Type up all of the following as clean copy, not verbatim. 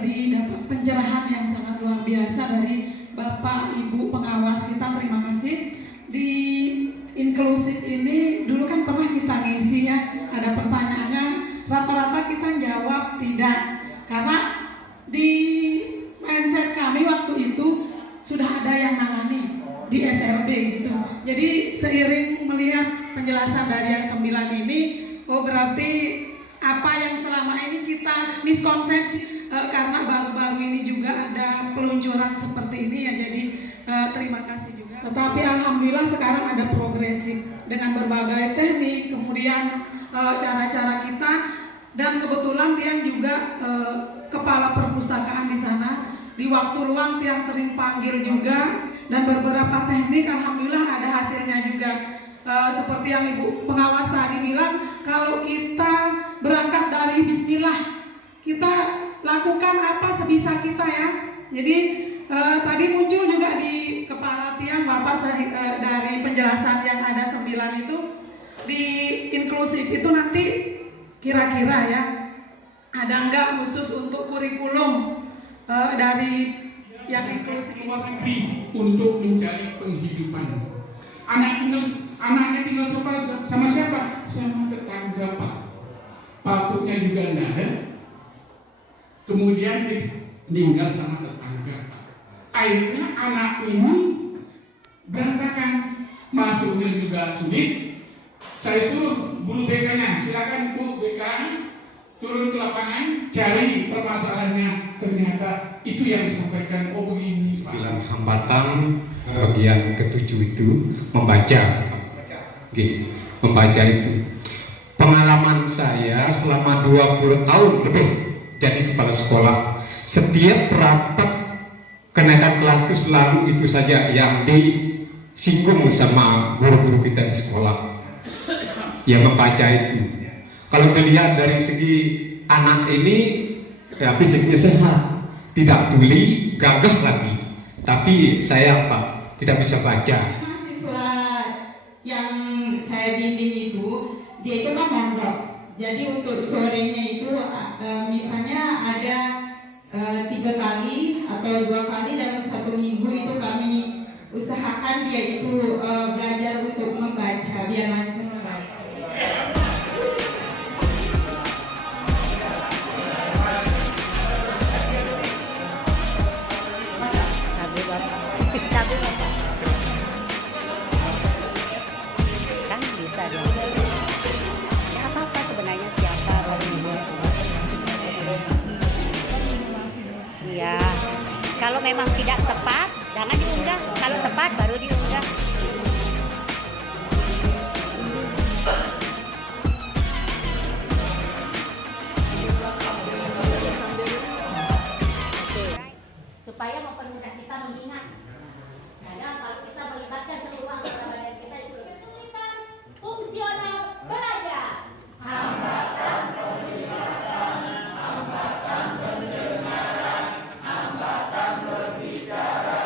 dapat pencerahan yang sangat luar biasa dari Bapak Ibu pengawas kita, terima kasih. Di inklusif ini dulu kan pernah kita ngisi ya, ada pertanyaannya, rata-rata kita jawab tidak, karena di mindset kami waktu itu sudah ada yang nangani di SRB gitu. Jadi seiring melihat penjelasan dari yang 9 ini, oh berarti apa yang selama ini kita miskonsepsi, karena baru-baru ini juga ada peluncuran seperti ini ya, jadi terima kasih juga. Tetapi alhamdulillah sekarang ada progresif dengan berbagai teknik, kemudian cara-cara kita, dan kebetulan Tiang juga kepala perpustakaan di sana. Di waktu luang Tiang sering panggil juga, dan beberapa teknik alhamdulillah ada hasilnya juga. Seperti yang Ibu pengawas tadi bilang, kalau kita berangkat dari bismillah, kita lakukan apa sebisa kita ya. Jadi tadi muncul juga di kepala Tiang Bapak dari penjelasan yang ada 9 itu, di inklusif itu nanti kira-kira ya, ada enggak khusus untuk kurikulum dari yang inklusif luar negeri untuk mencari penghidupan. Anaknya tinggal sama siapa? Sama tetangga Pak. Papuknya juga enggak ada. Kemudian tinggal sama tetangga Pak. Akhirnya anak ini berantakan, masuknya juga sulit. Saya suruh guru BK-nya, silakan Bu BK turun ke lapangan, cari permasalahannya. Ternyata itu yang disampaikan, oh begini Pak. Bilang hambatan bagian ke-7 itu membaca. Membaca itu pengalaman saya selama 20 tahun lebih jadi kepala sekolah. Setiap rapat kenaikan kelas itu selalu itu saja yang disinggung sama guru-guru kita di sekolah, yang membaca itu. Kalau dilihat dari segi anak ini ya fisiknya sehat, tidak tuli, gagah lagi, tapi saya Pak tidak bisa baca. Mahasiswa yang saya bimbing itu, dia itu kan mondok. Jadi untuk sorenya itu misalnya ada 3 kali atau 2 kali dalam 1 minggu itu kami usahakan dia itu belajar untuk membaca biar lancar membaca. Kan bisa dong. Ya apa-apa sebenarnya siapa orang membuat. Iya. Kalau memang tidak tepat, jangan diunggah. Kalau tepat baru diunggah. Supaya mempermudah kita mengingat. Kadang kalau kita melibatkan seluruh anggota badan kita itu kesulitan fungsional belajar. Hambatan penglihatan, hambatan pendengaran, hambatan berbicara,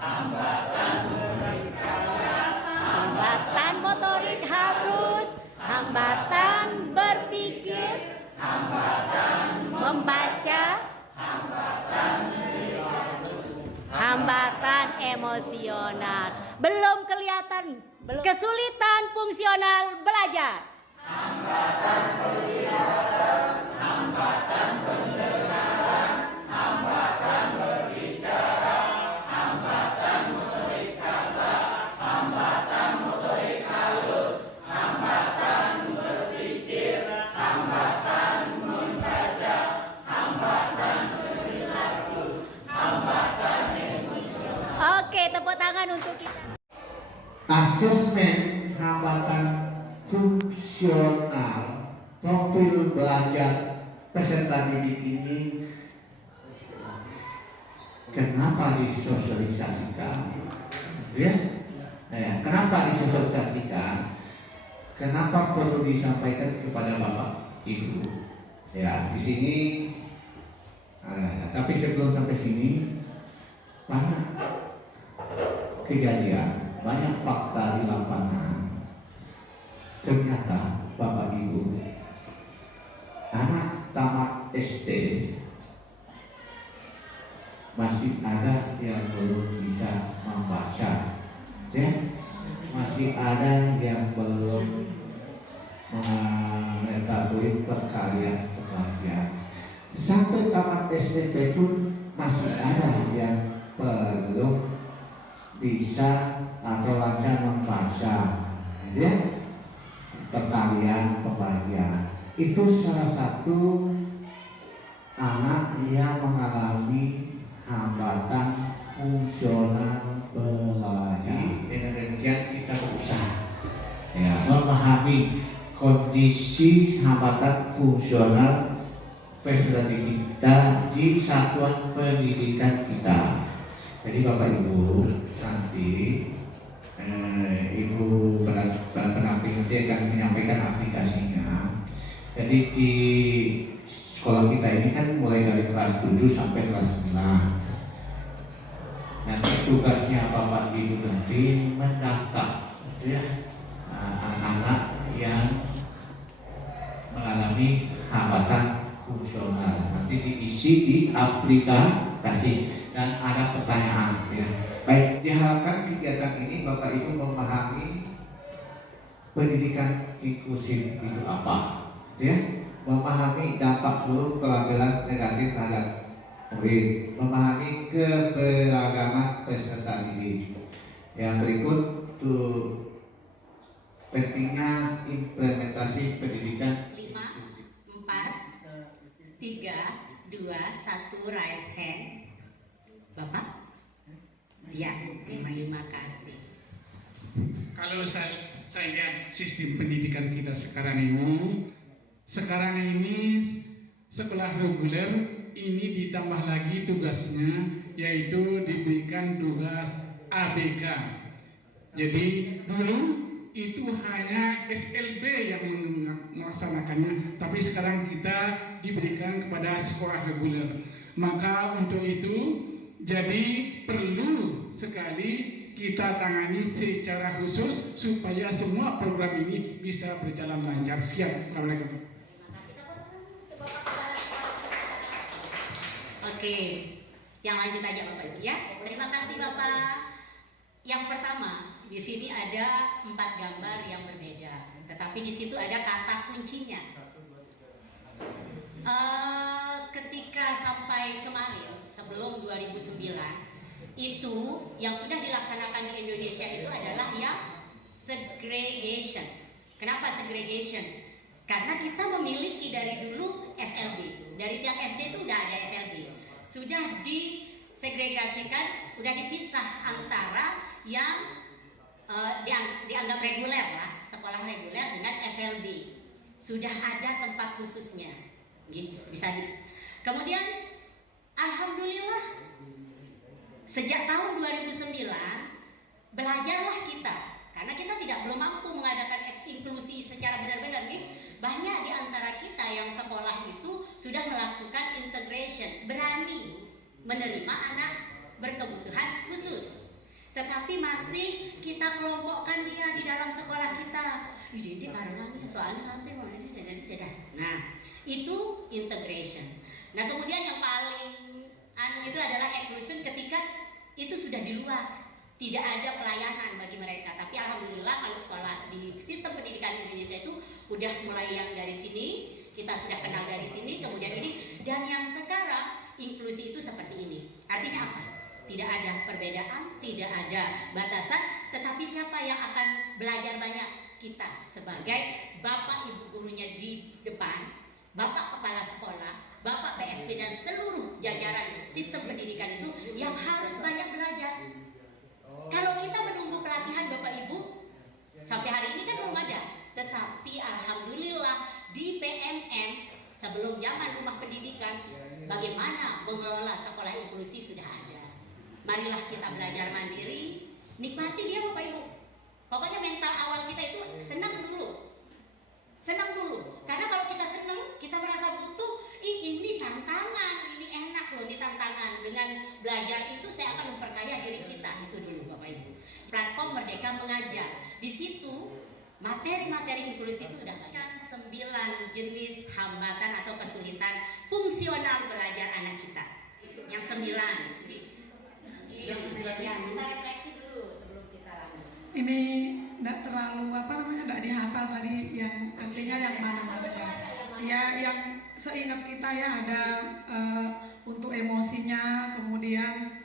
hambatan motorik kasar, hambatan motorik halus, hambatan berpikir, hambatan membaca, hambatan emosional, belum kelihatan, kesulitan fungsional belajar. Hambatan penglihatan, hambatan pendengaran, hambatan berbicara, hambatan motorik kasar, hambatan motorik halus, hambatan berpikir, hambatan membaca, hambatan perilaku, hambatan emosional. Oke, tepuk tangan untuk kita. Asesmen hambatan fungsional profil belajar peserta didik ini kenapa disosialisasikan? Ya, kenapa disosialisasikan? Kenapa perlu disampaikan kepada Bapak Ibu? Ya, di sini. Tapi sebelum sampai sini, banyak kejadian, banyak fakta di lapangan. Ternyata Bapak Ibu, anak tamat SD masih ada yang belum bisa membaca, ya, masih ada yang belum mengetahui perkalian kebahagiaan. Sampai tamat SMP pun masih ada yang belum bisa atau lancar membaca, ya, perkalian kebahagiaan. Itu salah satu anak yang mengalami hambatan fungsional belajar. Dengan demikian kita berusaha, ya, memahami kondisi hambatan fungsional peserta kita di satuan pendidikan kita. Jadi Bapak Ibu, nanti Ibu pendamping nanti akan menyampaikan aplikasinya. Jadi di sekolah kita ini kan mulai dari kelas 7 sampai kelas 9. Nanti tugasnya Bapak Ibu nanti mendaftar, ya, anak-anak yang mengalami hambatan fungsional. Nanti diisi di aplikasi dan ada pertanyaan, ya. Baik, diharapkan kegiatan ini Bapak Ibu memahami pendidikan inklusif itu apa, ya, memahami dampak buruk pelabelan negatif terhadap murid, memahami keberagaman peserta didik. Yang berikut tuh pentingnya implementasi pendidikan 5, 4, 3, 2, 1, raise hand. Bapak? Ya, terima kasih. Kalau saya lihat sistem pendidikan kita sekarang ini sekolah reguler ini ditambah lagi tugasnya, yaitu diberikan tugas ABK. Jadi dulu itu hanya SLB yang melaksanakannya, tapi sekarang kita diberikan kepada sekolah reguler. Maka untuk itu jadi perlu sekali kita tangani secara khusus supaya semua program ini bisa berjalan lancar. Siap. Assalamualaikum. Oke, yang lanjut aja Bapak Ibu ya. Terima kasih Bapak. Yang pertama, di sini ada 4 gambar yang berbeda, tetapi di situ ada kata kuncinya. Ketika sampai kemarin sebelum 2009 itu yang sudah dilaksanakan di Indonesia itu adalah yang segregation. Kenapa segregation? Karena kita memiliki dari dulu SLB, dari tiap SD itu udah ada SLB, sudah disegregasikan, udah dipisah antara yang dianggap reguler lah, sekolah reguler dengan SLB, sudah ada tempat khususnya, bisa Kemudian alhamdulillah sejak tahun 2009 belajarlah kita, karena kita belum mampu mengadakan inklusi secara benar-benar nih. Banyak di antara kita yang sekolah itu sudah melakukan integration, berani menerima anak berkebutuhan khusus. Tetapi masih kita kelompokkan dia di dalam sekolah kita. Ini barengan soalnya nanti mau ini dadah. Nah, itu integration. Nah, kemudian yang paling itu adalah inclusion ketika itu sudah di luar. Tidak ada pelayanan bagi mereka, tapi alhamdulillah kalau sekolah di sistem pendidikan Indonesia itu udah mulai yang dari sini, kita sudah kenal dari sini, kemudian ini, dan yang sekarang inklusi itu seperti ini. Artinya apa? Tidak ada perbedaan, tidak ada batasan, tetapi siapa yang akan belajar banyak? Kita sebagai bapak ibu gurunya di depan, bapak kepala sekolah, bapak PSP dan seluruh jajaran sistem pendidikan itu yang harus banyak belajar. Kalau kita menunggu pelatihan Bapak Ibu, sampai hari ini kan belum ada. Tetapi alhamdulillah di PMM sebelum zaman rumah pendidikan, bagaimana mengelola sekolah inklusi sudah ada. Marilah kita belajar mandiri, nikmati dia Bapak Ibu. Pokoknya mental awal kita itu senang dulu. Senang dulu. Karena kalau kita senang, kita merasa butuh, ini tantangan, ini enak loh, ini tantangan. Dengan belajar itu saya akan memperkaya diri kita. Itu dulu Bapak Ibu. Platform Merdeka Mengajar. Di situ materi-materi inklusi itu sudah banyak. 9 jenis hambatan atau kesulitan fungsional belajar anak kita. Yang Yang 9 Ya, kita refleksi dulu sebelum kita lanjut. Ini enggak terlalu enggak dihafal tadi yang artinya yang mana-mana ya. Ya, yang seingat kita ya ada untuk emosinya, kemudian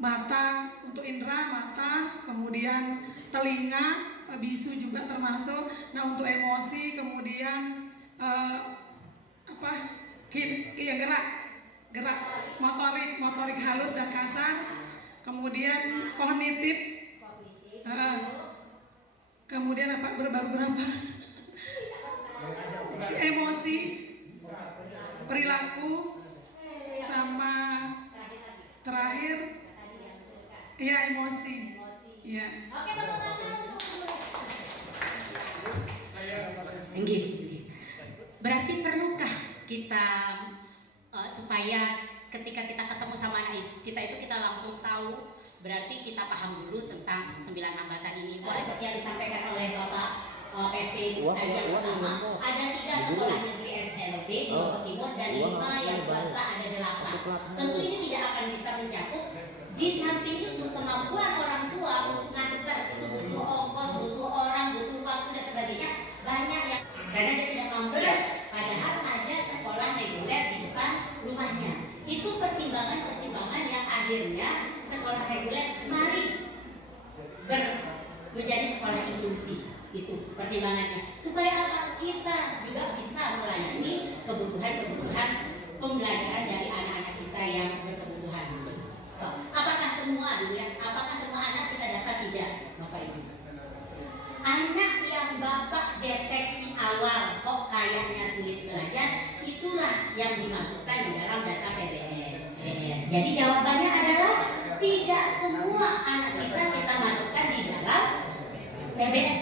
mata, untuk indera mata, kemudian telinga, bisu juga termasuk. Nah, untuk emosi, kemudian gerak motorik halus dan kasar, kemudian kognitif, kemudian baru berapa? Emosi, perilaku, sama terakhir ya emosi. Ya. Oke, teman-teman. Saya Berarti perlukah kita supaya ketika kita ketemu sama anak kita itu kita langsung tahu, berarti kita paham dulu tentang 9 hambatan ini. Boleh seperti yang disampaikan oleh Bapak PSP tadi yang pertama, ada 3 sekolah negeri SLB di Lombok Timur dan 5 yang swasta ada 8. Tentu ini tidak akan bisa mencakup. Di samping itu kemampuan orang tua untuk nganter itu butuh ongkos, butuh orang, butuh waktu dan sebagainya, banyak yang karena dia tidak mampu. Padahal ada sekolah reguler di depan rumahnya. Itu pertimbangan-pertimbangan yang akhirnya sekolah reguler mari menjadi sekolah inklusi. Itu pertimbangannya. Supaya apa? Kita juga bisa melayani kebutuhan-kebutuhan pembelajaran dari anak-anak kita yang berkebutuhan khusus. Apakah semua dulu ya? Apakah semua anak kita data? Tidak, Bapak Ibu. Anak yang Bapak deteksi awal kok kayaknya sulit belajar, itulah yang dimasukkan di dalam data PBS. Jadi jawabannya adalah tidak semua anak kita masukkan di dalam PBS